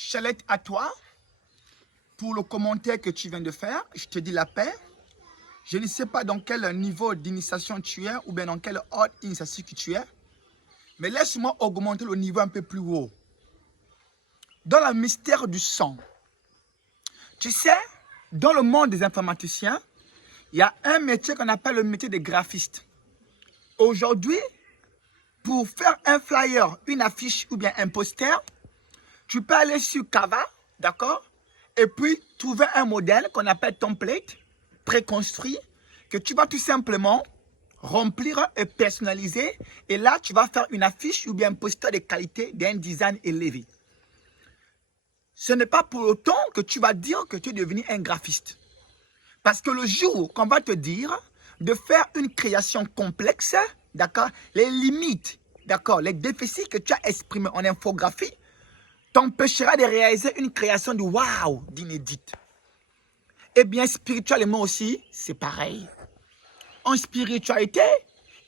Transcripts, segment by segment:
Chalette à toi pour le commentaire que tu viens de faire. Je te dis la paix. Je ne sais pas dans quel niveau d'initiation tu es ou bien dans quelle haute initiation que tu es. Mais laisse-moi augmenter le niveau un peu plus haut. Dans le mystère du sang, tu sais, dans le monde des informaticiens, il y a un métier qu'on appelle le métier de graphiste. Aujourd'hui, pour faire un flyer, une affiche ou bien un poster, tu peux aller sur Canva, d'accord? Et puis trouver un modèle qu'on appelle template, préconstruit, que tu vas tout simplement remplir et personnaliser. Et là, tu vas faire une affiche ou bien un poster de qualité d'un design élevé. Ce n'est pas pour autant que tu vas dire que tu es devenu un graphiste. Parce que le jour qu'on va te dire de faire une création complexe, d'accord, les limites, d'accord, les déficits que tu as exprimés en infographie t'empêchera de réaliser une création de waouh, d'inédite. Et bien, spirituellement aussi, c'est pareil. En spiritualité,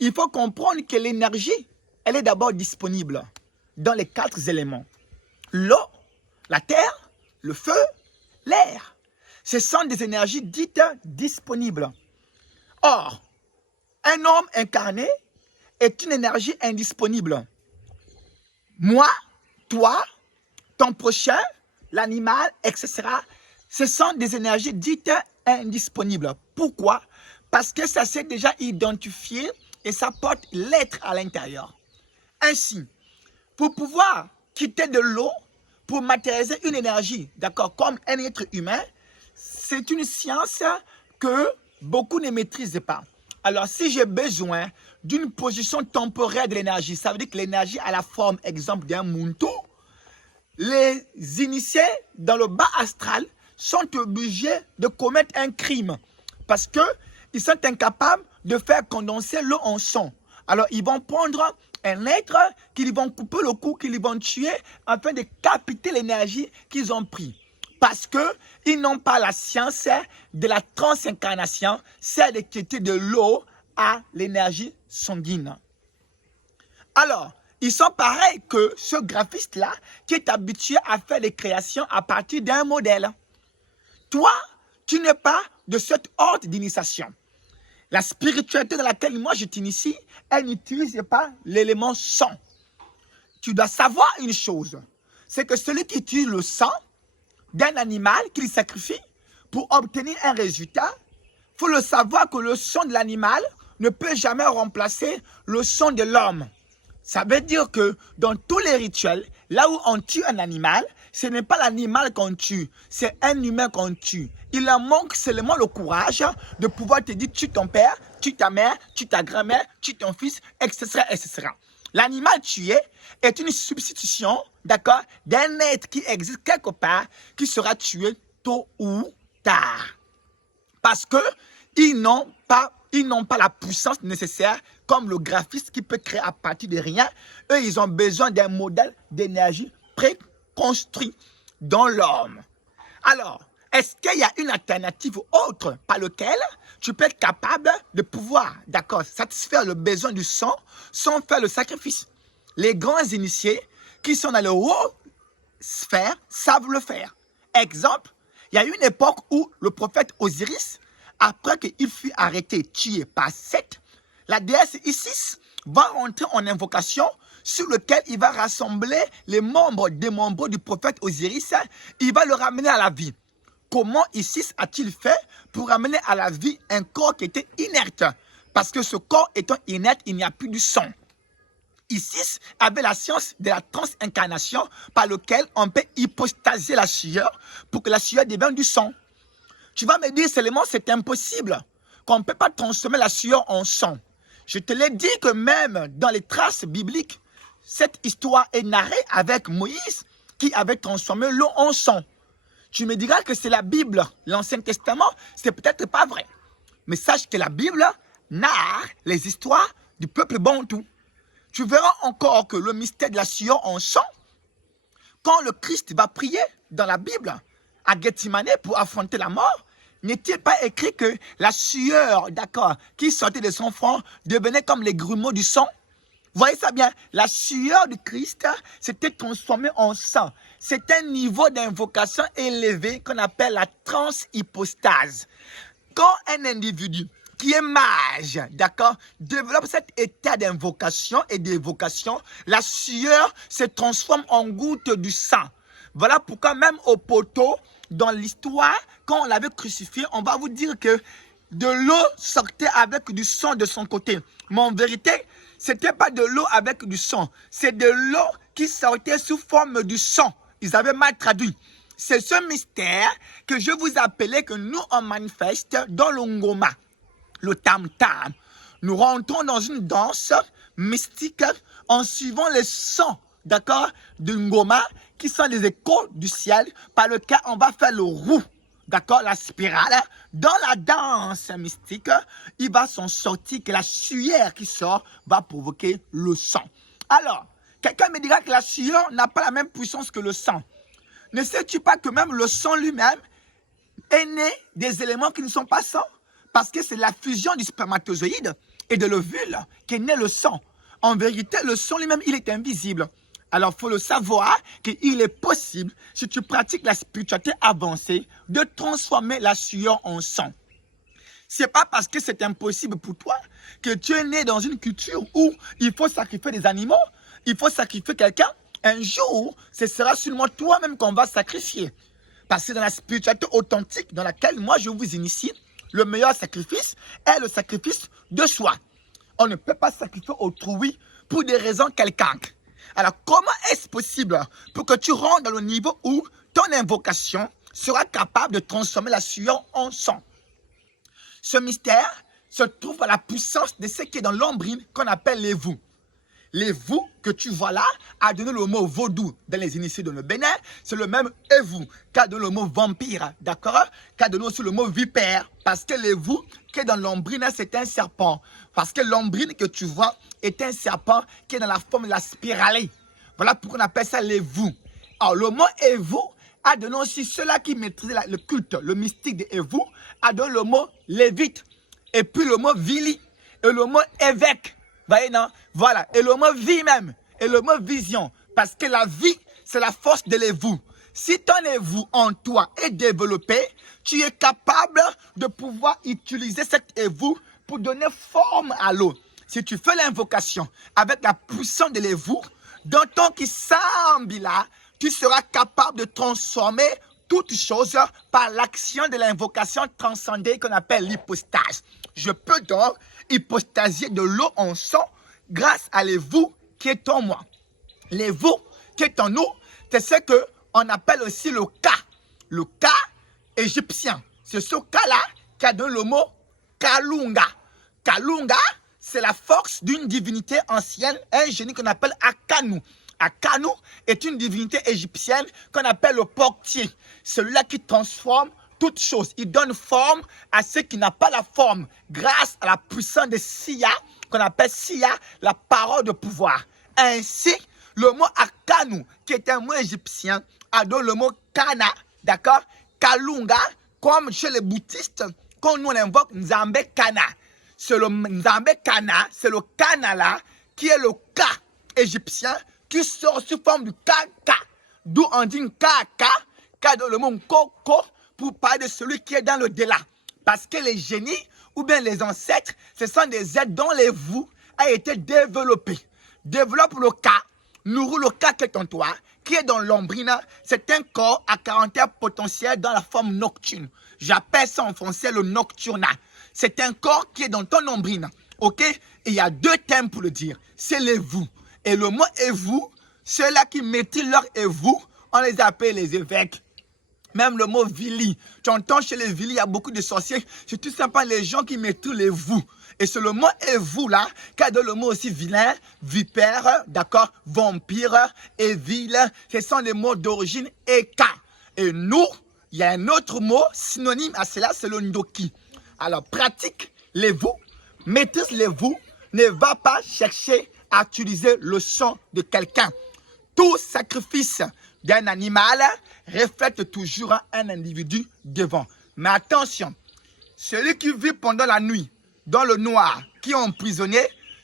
il faut comprendre que l'énergie, elle est d'abord disponible dans les 4 éléments. L'eau, la terre, le feu, l'air. Ce sont des énergies dites disponibles. Or, un homme incarné est une énergie indisponible. Moi, toi, ton prochain, l'animal, etc. Ce sont des énergies dites indisponibles. Pourquoi? Parce que ça s'est déjà identifié et ça porte l'être à l'intérieur. Ainsi, pour pouvoir quitter de l'eau, pour matérialiser une énergie, d'accord, comme un être humain, c'est une science que beaucoup ne maîtrisent pas. Alors, si j'ai besoin d'une position temporaire de l'énergie, ça veut dire que l'énergie a la forme, exemple, d'un manteau. Les initiés dans le bas astral sont obligés de commettre un crime parce qu'ils sont incapables de faire condenser l'eau en sang. Alors, ils vont prendre un être qu'ils vont couper le cou, qu'ils vont tuer afin de capter l'énergie qu'ils ont pris. Parce qu'ils n'ont pas la science de la transincarnation, c'est de quitter de l'eau à l'énergie sanguine. Alors, ils sont pareils que ce graphiste-là qui est habitué à faire des créations à partir d'un modèle. Toi, tu n'es pas de cette ordre d'initiation. La spiritualité dans laquelle moi je t'initie, elle n'utilise pas l'élément sang. Tu dois savoir une chose, c'est que celui qui utilise le sang d'un animal qu'il sacrifie pour obtenir un résultat, il faut le savoir que le sang de l'animal ne peut jamais remplacer le sang de l'homme. Ça veut dire que dans tous les rituels, là où on tue un animal, ce n'est pas l'animal qu'on tue, c'est un humain qu'on tue. Il en manque seulement le courage de pouvoir te dire tue ton père, tue ta mère, tue ta grand-mère, tue ton fils, etc. etc. L'animal tué est une substitution, d'accord, d'un être qui existe quelque part, qui sera tué tôt ou tard. Parce qu'ils n'ont pas la puissance nécessaire comme le graphiste qui peut créer à partir de rien. Eux, ils ont besoin d'un modèle d'énergie préconstruit dans l'homme. Alors, est-ce qu'il y a une alternative autre par laquelle tu peux être capable de pouvoir, d'accord, satisfaire le besoin du sang sans faire le sacrifice? Les grands initiés qui sont dans le haut sphère savent le faire. Exemple, il y a eu une époque où le prophète Osiris, après qu'il fut arrêté, tué par Seth, la déesse Isis va rentrer en invocation sur lequel il va rassembler les membres des membres du prophète Osiris. Il va le ramener à la vie. Comment Isis a-t-il fait pour ramener à la vie un corps qui était inerte? Parce que ce corps étant inerte, il n'y a plus de sang. Isis avait la science de la transincarnation par laquelle on peut hypostasier la sueur pour que la sueur devienne du sang. Tu vas me dire seulement c'est impossible, qu'on ne peut pas transformer la sueur en sang. Je te l'ai dit que même dans les traces bibliques, cette histoire est narrée avec Moïse qui avait transformé l'eau en sang. Tu me diras que c'est la Bible, l'Ancien Testament, c'est peut-être pas vrai. Mais sache que la Bible narre les histoires du peuple bantou. Tu verras encore que le mystère de la sueur en sang, quand le Christ va prier dans la Bible, à Gethsemane pour affronter la mort, n'est-il pas écrit que la sueur, d'accord, qui sortait de son front devenait comme les grumeaux du sang? Voyez ça bien, la sueur de Christ s'était transformée en sang. C'est un niveau d'invocation élevé qu'on appelle la transhypostase. Quand un individu qui est mage, d'accord, développe cet état d'invocation et d'évocation, la sueur se transforme en goutte du sang. Voilà pourquoi même au poteau, dans l'histoire, quand on l'avait crucifié, on va vous dire que de l'eau sortait avec du sang de son côté. Mais en vérité, ce n'était pas de l'eau avec du sang, c'est de l'eau qui sortait sous forme du sang. Ils avaient mal traduit. C'est ce mystère que je vous appelais, que nous on manifeste dans le ngoma, le tam-tam. Nous rentrons dans une danse mystique en suivant les sons, d'accord, du ngoma, qui sont les échos du ciel, par lequel on va faire le roux, d'accord, la spirale. Dans la danse mystique, il va s'en sortir que la sueur qui sort va provoquer le sang. Alors, quelqu'un me dira que la sueur n'a pas la même puissance que le sang. Ne sais-tu pas que même le sang lui-même est né des éléments qui ne sont pas sang? Parce que c'est la fusion du spermatozoïde et de l'ovule qu'est né le sang. En vérité, le sang lui-même, il est invisible. Alors, il faut le savoir qu'il est possible, si tu pratiques la spiritualité avancée, de transformer la sueur en sang. Ce n'est pas parce que c'est impossible pour toi que tu es né dans une culture où il faut sacrifier des animaux, il faut sacrifier quelqu'un. Un jour, ce sera seulement toi-même qu'on va sacrifier. Parce que dans la spiritualité authentique dans laquelle moi je vous initie, le meilleur sacrifice est le sacrifice de soi. On ne peut pas sacrifier autrui pour des raisons quelconques. Alors, comment est-ce possible pour que tu rentres dans le niveau où ton invocation sera capable de transformer la sueur en sang? Ce mystère se trouve à la puissance de ce qui est dans l'ombrine qu'on appelle les vous. Les vous que tu vois là a donné le mot vaudou dans les initiés de le Bénin. C'est le même et vous qu'a donné le mot vampire, d'accord? Qu'a donné aussi le mot vipère. Parce que les vous qui est dans l'ombrine, c'est un serpent. Parce que l'ombrine que tu vois est un serpent qui est dans la forme de la spirale. Voilà pourquoi on appelle ça les vous. Alors le mot et vous a donné aussi ceux-là qui maîtrisaient le culte, le mystique de et vous, a donné le mot lévite. Et puis le mot vili et le mot évêque. Voyez, non? Voilà. Et le mot vie même. Et le mot vision. Parce que la vie, c'est la force de l'évou. Si ton évou en toi est développé, tu es capable de pouvoir utiliser cet évou pour donner forme à l'eau. Si tu fais l'invocation avec la puissance de l'évou, dans ton kisambila, tu seras capable de transformer toute chose par l'action de l'invocation transcendée qu'on appelle l'hypostase. Je peux donc hypostasier de l'eau en sang grâce à l'évou qui est en moi. L'évou qui est en nous, c'est ce qu'on appelle aussi le Ka. Le Ka égyptien. C'est ce Ka-là qui a donné le mot Kalunga. Kalunga, c'est la force d'une divinité ancienne, un génie qu'on appelle Akanu. Akanu est une divinité égyptienne qu'on appelle le portier. Celui-là qui transforme toute chose. Il donne forme à ce qui n'a pas la forme grâce à la puissance de Sia, qu'on appelle Sia, la parole de pouvoir. Ainsi, le mot Akanu, qui est un mot égyptien, a donné le mot Kana, d'accord? Kalunga, comme chez les bouddhistes, quand nous on invoque Nzambe Kana. C'est le Nzambe Kana, c'est le Kana là, qui est le Ka égyptien, qui sort sous forme du Kaka. D'où on dit Kaka, Ka dans le mot Koko, pour parler de celui qui est dans le delà. Parce que les génies, ou bien les ancêtres, ce sont des êtres dont les vous a été développé. Développe le Ka, nourrit le Ka qui est en toi, qui est dans l'ombrine. C'est un corps à caractère potentiel dans la forme nocturne. J'appelle ça en français le nocturna. C'est un corps qui est dans ton ombrine. Ok? Et il y a deux thèmes pour le dire. C'est les vous. Et le mot et vous, ceux-là qui maîtrisent leur et vous, on les appelle les évêques. Même le mot vili. Tu entends chez les vili, il y a beaucoup de sorciers. C'est tout simplement les gens qui maîtrisent les vous. Et c'est le mot et vous là, qui a donné le mot aussi vilain, vipère, d'accord, vampire, évil. Ce sont les mots d'origine eka. Et nous, il y a un autre mot synonyme à cela, c'est le ndoki. Alors pratique les vous, maîtrise les vous, ne va pas chercher à utiliser le sang de quelqu'un. Tout sacrifice d'un animal reflète toujours un individu devant. Mais attention, celui qui vit pendant la nuit, dans le noir, qui est emprisonné,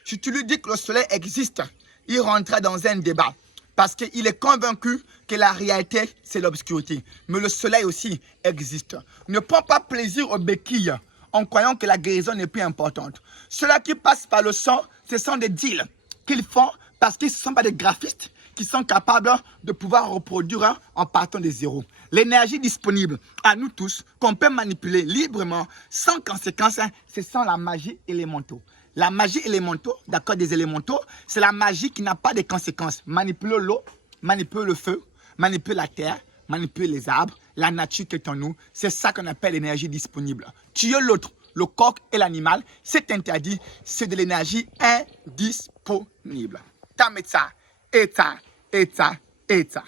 Si tu lui dis que le soleil existe, il rentrera dans un débat. Parce qu'il est convaincu que la réalité, c'est l'obscurité. Mais le soleil aussi existe. Ne prends pas plaisir aux béquilles en croyant que la guérison n'est plus importante. Ceux-là qui passent par le sang, ce sont des deals qu'ils font parce qu'ils ne sont pas des graphistes qui sont capables de pouvoir reproduire en partant de zéro. L'énergie disponible à nous tous, qu'on peut manipuler librement, sans conséquences, ce sont la magie élémentale. La magie élémentale, d'accord, des élémentaux, c'est la magie qui n'a pas de conséquences. Manipuler l'eau, manipuler le feu, manipuler la terre, manipuler les arbres, la nature qui est en nous, c'est ça qu'on appelle l'énergie disponible. Tuer l'autre, le coq et l'animal, c'est interdit, c'est de l'énergie indisponible. Tametsa, eta, eta, eta.